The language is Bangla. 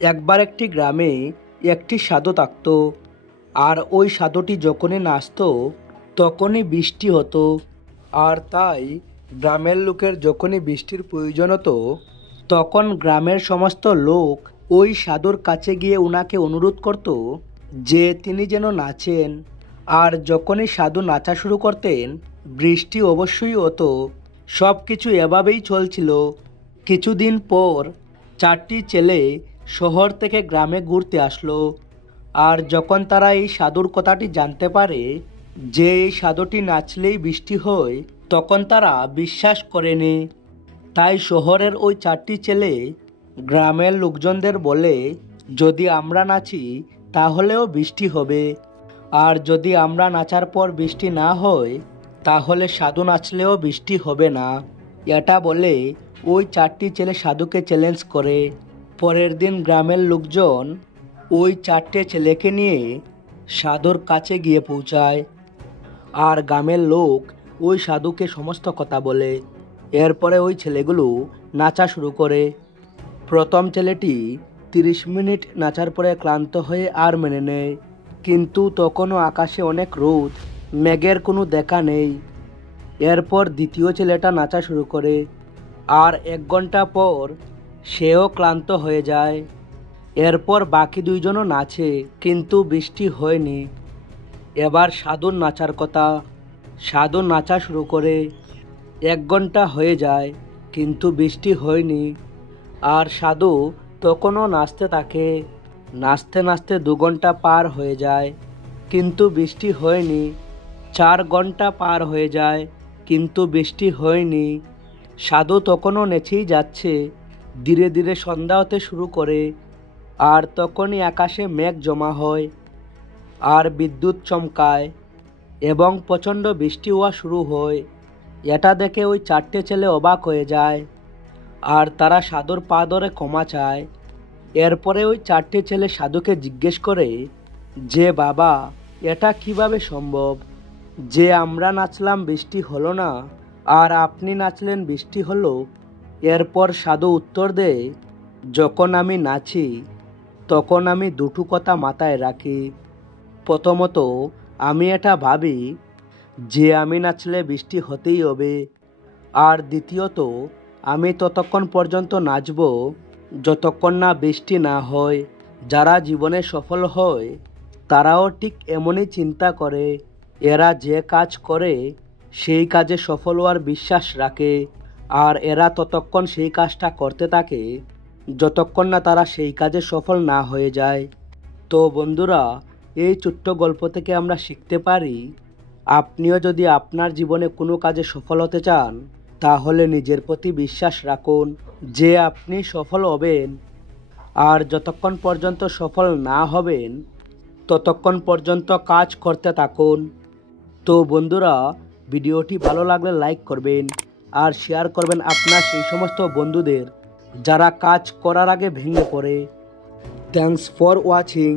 একবার একটি গ্রামে একটি সাধু থাকত। আর ওই সাধুটি যখনই নাচতো তখনই বৃষ্টি হতো। আর তাই গ্রামের লোকের যখনই বৃষ্টির প্রয়োজন হতো তখন গ্রামের সমস্ত লোক ওই সাধুর কাছে গিয়ে ওনাকে অনুরোধ করত যে তিনি যেন নাচেন। আর যখনই সাধু নাচা শুরু করতেন বৃষ্টি অবশ্যই হতো। সব কিছু এভাবেই চলছিল। কিছুদিন পর চারটি ছেলে শহর থেকে গ্রামে ঘুরতে আসলো। আর যখন তারা এই সাধুর কথাটি জানতে পারে যে এই সাধুটি নাচলেই বৃষ্টি হয়, তখন তারা বিশ্বাস করেনি। তাই শহরের ওই চারটি ছেলে গ্রামের লোকজনদের বলে, যদি আমরা নাচি তাহলেও বৃষ্টি হবে, আর যদি আমরা নাচার পর বৃষ্টি না হয় তাহলে সাধু নাচলেও বৃষ্টি হবে না। এটা বলে ওই চারটি ছেলে সাধুকে চ্যালেঞ্জ করে। পরের দিন গ্রামের লোকজন ওই চারটে ছেলেকে নিয়ে সাধুর কাছে গিয়ে পৌঁছায়। আর গ্রামের লোক ওই সাধুকে সমস্ত কথা বলে। এরপরে ওই ছেলেগুলো নাচা শুরু করে। প্রথম ছেলেটি 30 মিনিট নাচার পরে ক্লান্ত হয়ে আর মেনে নেয়। কিন্তু তখনও আকাশে অনেক রোদ, মেঘের কোনো দেখা নেই। এরপর দ্বিতীয় ছেলেটা নাচা শুরু করে। আর 1 ঘন্টা পর সেও ক্লান্ত হয়ে যায়। এরপর বাকি দুইজনও নাচে, কিন্তু বৃষ্টি হয়নি। এবার সাধুর নাচার কথা। সাধু নাচা শুরু করে। 1 ঘন্টা হয়ে যায়, কিন্তু বৃষ্টি হয়নি। আর সাধু তখনও নাচতে থাকে। নাচতে নাচতে 2 ঘন্টা পার হয়ে যায়, কিন্তু বৃষ্টি হয়নি। 4 ঘন্টা পার হয়ে যায়, কিন্তু বৃষ্টি হয়নি। সাধু তখনও নেচেই যাচ্ছে। ধীরে ধীরে সন্ধ্যা হতে শুরু করে। আর তখনই আকাশে মেঘ জমা হয় আর বিদ্যুৎ চমকায় এবং প্রচণ্ড বৃষ্টি হওয়া শুরু হয়। এটা দেখে ওই চারটে ছেলে অবাক হয়ে যায় আর তারা সাধুর পা ধরে ক্ষমা চায়। এরপরে ওই চারটে ছেলে সাধুকে জিজ্ঞেস করে যে, বাবা, এটা কিভাবে সম্ভব যে আমরা নাচলাম বৃষ্টি হলো না আর আপনি নাচলেন বৃষ্টি হলো? এরপর সাধু উত্তর দেয়, যখন আমি নাচি তখন আমি দুটো কথা মাথায় রাখি। প্রথমত, আমি এটা ভাবি যে আমি নাচলে বৃষ্টি হতেই হবে। আর দ্বিতীয়ত, আমি ততক্ষণ পর্যন্ত নাচব যতক্ষণ না বৃষ্টি না হয়। যারা জীবনে সফল হয় তারাও ঠিক এমনই চিন্তা করে। এরা যে কাজ করে সেই কাজে সফল হওয়ার বিশ্বাস রাখে, আর এরা ততক্ষণ সেই কাজটা করতে থাকে যতক্ষণ না তারা সেই কাজে সফল না হয়ে যায়। তো বন্ধুরা, এই ছোট্ট গল্প থেকে আমরা শিখতে পারি, আপনিও যদি আপনার জীবনে কোনো কাজে সফল হতে চান তাহলে নিজের প্রতি বিশ্বাস রাখুন যে আপনি সফল হবেন। আর যতক্ষণ পর্যন্ত সফল না হবেন ততক্ষণ পর্যন্ত কাজ করতে থাকুন। তো বন্ধুরা, ভিডিওটি ভালো লাগলে লাইক করবেন আর শেয়ার করবেন আপনার সেই সমস্ত বন্ধুদের যারা কাজ করার আগে ভেঙে পড়ে। Thanks for watching.